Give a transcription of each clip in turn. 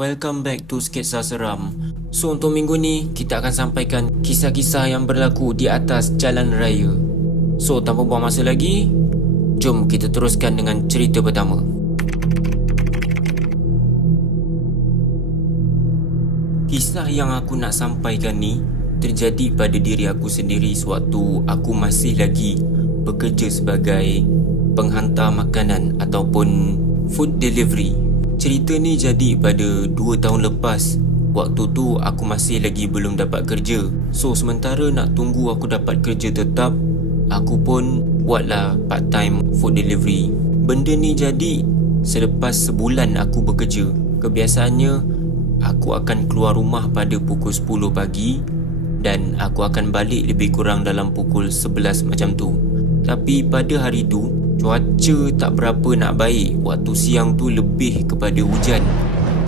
Welcome back to Sketsa Seram. So untuk minggu ni kita akan sampaikan kisah-kisah yang berlaku di atas jalan raya. So tanpa buang masa lagi, jom kita teruskan dengan cerita pertama. Kisah yang aku nak sampaikan ni terjadi pada diri aku sendiri sewaktu aku masih lagi bekerja sebagai penghantar makanan ataupun food delivery. Cerita ni jadi pada 2 tahun lepas. Waktu tu aku masih lagi belum dapat kerja. So sementara nak tunggu aku dapat kerja tetap, aku pun buatlah part time food delivery. Benda ni jadi selepas sebulan aku bekerja. Kebiasaannya aku akan keluar rumah pada pukul 10 pagi dan aku akan balik lebih kurang dalam pukul 11 macam tu. Tapi pada hari tu cuaca tak berapa nak baik. Waktu siang tu lebih kepada hujan.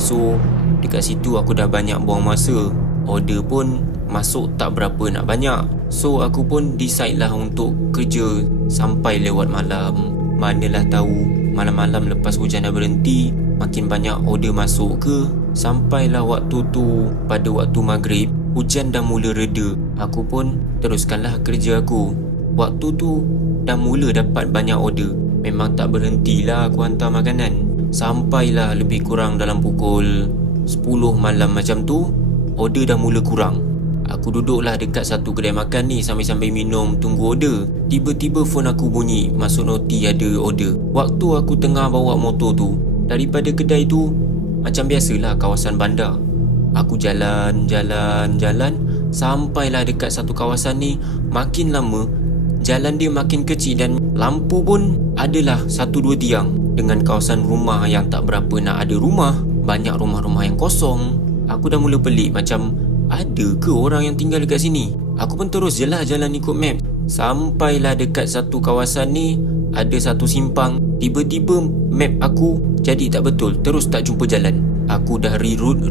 So dekat situ aku dah banyak buang masa. Order pun masuk tak berapa nak banyak. So aku pun decide lah untuk kerja sampai lewat malam. Manalah tahu malam-malam lepas hujan dah berhenti, makin banyak order masuk ke. Sampailah waktu tu pada waktu maghrib, hujan dah mula reda. Aku pun teruskanlah kerja aku. Waktu tu dah mula dapat banyak order. Memang tak berhentilah aku hantar makanan. Sampailah lebih kurang dalam pukul 10 malam macam tu, order dah mula kurang. Aku duduklah dekat satu kedai makan ni sambil-sambil minum tunggu order. Tiba-tiba phone aku bunyi, masuk noti ada order. Waktu aku tengah bawa motor tu daripada kedai tu, macam biasalah kawasan bandar, aku jalan sampailah dekat satu kawasan ni. Makin lama jalan dia makin kecil dan lampu pun adalah 1-2 tiang. Dengan kawasan rumah yang tak berapa nak ada rumah, banyak rumah-rumah yang kosong. Aku dah mula pelik, macam ada ke orang yang tinggal dekat sini? Aku pun terus je lah jalan ikut map. Sampailah dekat satu kawasan ni, ada satu simpang. Tiba-tiba map aku jadi tak betul, terus tak jumpa jalan. Aku dah reroute,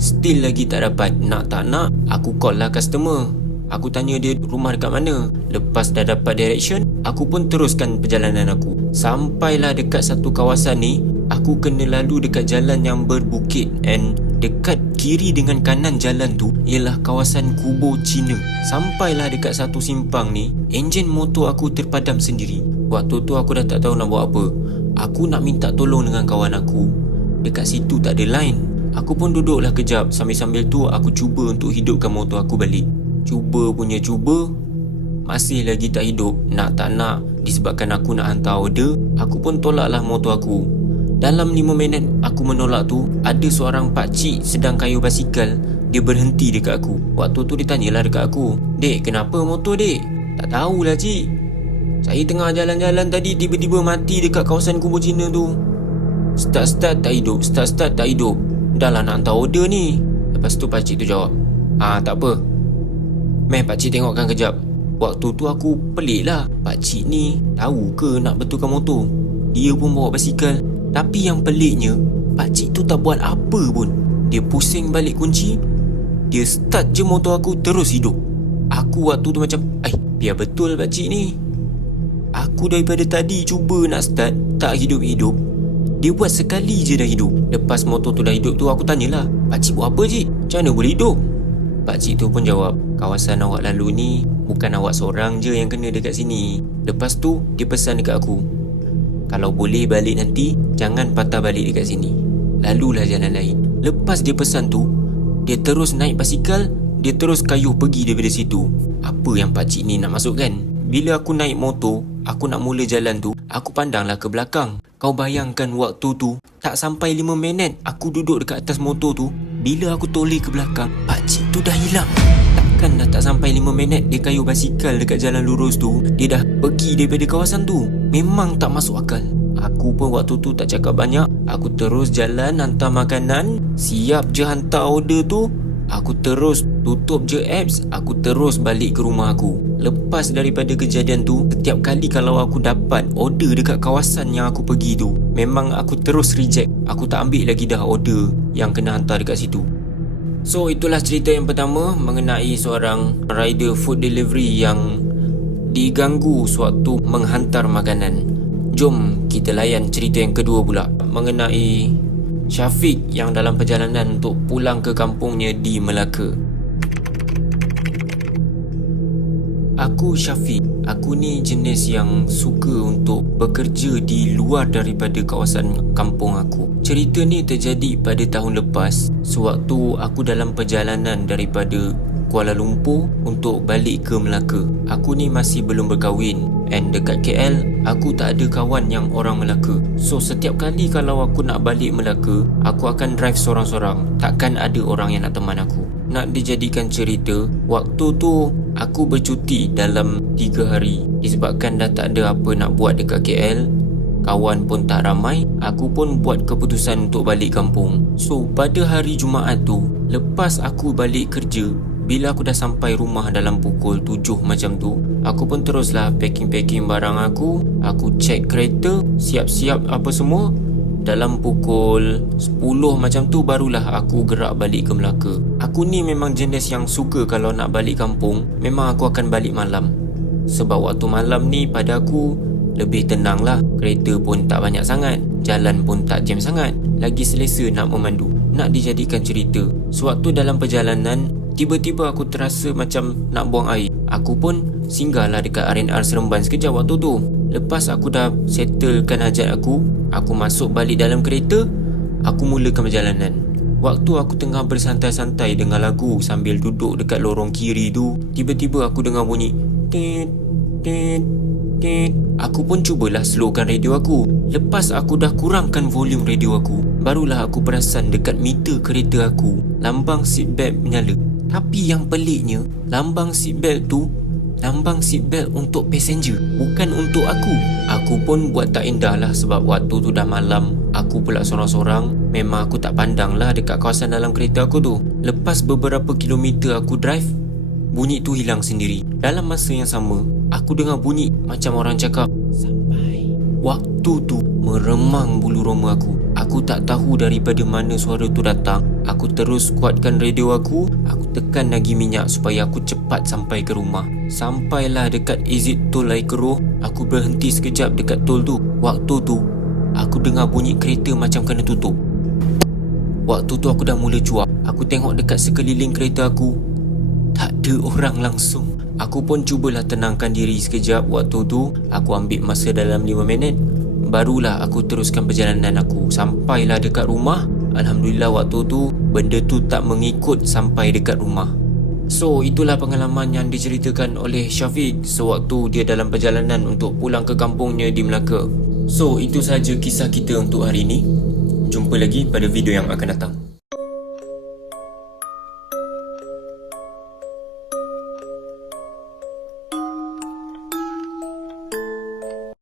still lagi tak dapat. Nak tak nak, aku call lah customer. Aku tanya dia rumah dekat mana. Lepas dah dapat direction, aku pun teruskan perjalanan aku. Sampailah dekat satu kawasan ni, aku kena lalu dekat jalan yang berbukit. And dekat kiri dengan kanan jalan tu ialah kawasan kubur Cina. Sampailah dekat satu simpang ni, enjin motor aku terpadam sendiri. Waktu tu aku dah tak tahu nak buat apa. Aku nak minta tolong dengan kawan aku. Dekat situ tak ada line. Aku pun duduklah kejap. Sambil-sambil tu aku cuba untuk hidupkan motor aku balik. Cuba, masih lagi tak hidup. Nak tak nak, disebabkan aku nak hantar order, aku pun tolaklah motor aku. Dalam 5 minit aku menolak tu, ada seorang pakcik sedang kayuh basikal. Dia berhenti dekat aku. Waktu tu dia tanyalah dekat aku, "Dek, kenapa motor dek?" "Tak tahulah cik, saya tengah jalan-jalan tadi, tiba-tiba mati dekat kawasan kubur Cina tu. Start tak hidup, start tak hidup. Dah lah nak hantar order ni." Lepas tu pakcik tu jawab, "Tak apa, meh pakcik tengokkan kejap." Waktu tu aku pelik lah, pakcik ni tahu ke nak betulkan motor? Dia pun bawa basikal. Tapi yang peliknya, pakcik tu tak buat apa pun. Dia pusing balik kunci, dia start je motor aku, terus hidup. Aku waktu tu macam, biar betul pakcik ni. Aku daripada tadi cuba nak start, tak hidup-hidup. Dia buat sekali je dah hidup. Lepas motor tu dah hidup tu, aku tanyalah, "Pakcik buat apa cik? Macam mana boleh hidup?" Pakcik tu pun jawab, "Kawasan awak lalu ni, bukan awak seorang je yang kena dekat sini." Lepas tu dia pesan dekat aku, "Kalau boleh balik nanti, jangan patah balik dekat sini, lalulah jalan lain." Lepas dia pesan tu, dia terus naik basikal. Dia terus kayuh pergi daripada situ. Apa yang pakcik ni nak masukkan? Bila aku naik motor, aku nak mula jalan tu, aku pandanglah ke belakang. Kau bayangkan waktu tu, tak sampai 5 minit aku duduk dekat atas motor tu. Bila aku toleh ke belakang, pakcik tu dah hilang. Takkan dah tak sampai 5 minit dia kayuh basikal dekat jalan lurus tu, dia dah pergi daripada kawasan tu. Memang tak masuk akal. Aku pun waktu tu tak cakap banyak. Aku terus jalan hantar makanan. Siap je hantar order tu, aku terus tutup je apps. Aku terus balik ke rumah aku. Lepas daripada kejadian tu, setiap kali kalau aku dapat order dekat kawasan yang aku pergi tu, memang aku terus reject. Aku tak ambil lagi dah order yang kena hantar dekat situ. So itulah cerita yang pertama mengenai seorang rider food delivery yang diganggu sewaktu menghantar makanan. Jom kita layan cerita yang kedua pula mengenai Syafiq yang dalam perjalanan untuk pulang ke kampungnya di Melaka. Aku Syafiq. Aku ni jenis yang suka untuk bekerja di luar daripada kawasan kampung aku. Cerita ni terjadi pada tahun lepas, sewaktu aku dalam perjalanan daripada Kuala Lumpur untuk balik ke Melaka. Aku ni masih belum berkahwin, and dekat KL aku tak ada kawan yang orang Melaka. So setiap kali kalau aku nak balik Melaka, aku akan drive sorang-sorang. Takkan ada orang yang nak teman aku. Nak dijadikan cerita, waktu tu aku bercuti dalam 3 hari. Disebabkan dah tak ada apa nak buat dekat KL, kawan pun tak ramai, aku pun buat keputusan untuk balik kampung. So pada hari Jumaat tu, lepas aku balik kerja, bila aku dah sampai rumah dalam pukul 7 macam tu, aku pun teruslah packing barang aku. Aku check kereta, siap-siap apa semua. Dalam pukul 10 macam tu barulah aku gerak balik ke Melaka. Aku ni memang jenis yang suka kalau nak balik kampung, memang aku akan balik malam. Sebab waktu malam ni pada aku lebih tenang lah. Kereta pun tak banyak sangat, jalan pun tak jam sangat, lagi selesa nak memandu. Nak dijadikan cerita, sewaktu dalam perjalanan, tiba-tiba aku terasa macam nak buang air. Aku pun singgahlah dekat R&R Seremban sekejap waktu tu. Lepas aku dah settlekan hajat aku masuk balik dalam kereta, aku mulakan perjalanan. Waktu aku tengah bersantai-santai dengar lagu sambil duduk dekat lorong kiri tu, tiba-tiba aku dengar bunyi tit tit tit. Aku pun cubalah slowkan radio aku. Lepas aku dah kurangkan volume radio aku, barulah aku perasan dekat meter kereta aku lambang seatbelt menyala. Tapi yang peliknya, lambang seatbelt tu lambang seatbelt untuk passenger, bukan untuk aku. Aku pun buat tak indah lah sebab waktu tu dah malam. Aku pula sorang-sorang. Memang aku tak pandang lah dekat kawasan dalam kereta aku tu. Lepas beberapa kilometer aku drive, bunyi tu hilang sendiri. Dalam masa yang sama, aku dengar bunyi macam orang cakap sampai. Waktu tu meremang bulu roma aku. Aku tak tahu daripada mana suara tu datang. Aku terus kuatkan radio aku tekan lagi minyak supaya aku cepat sampai ke rumah. Sampailah dekat exit tol Air Keroh, aku berhenti sekejap dekat tol tu. Waktu tu aku dengar bunyi kereta macam kena tutup. Waktu tu aku dah mula cuak. Aku tengok dekat sekeliling kereta aku, tak ada orang langsung. Aku pun cubalah tenangkan diri sekejap. Waktu tu aku ambil masa dalam 5 minit, barulah aku teruskan perjalanan aku. Sampailah dekat rumah. Alhamdulillah waktu tu benda tu tak mengikut sampai dekat rumah. So itulah pengalaman yang diceritakan oleh Syafiq sewaktu dia dalam perjalanan untuk pulang ke kampungnya di Melaka. So itu sahaja kisah kita untuk hari ini. Jumpa lagi pada video yang akan datang.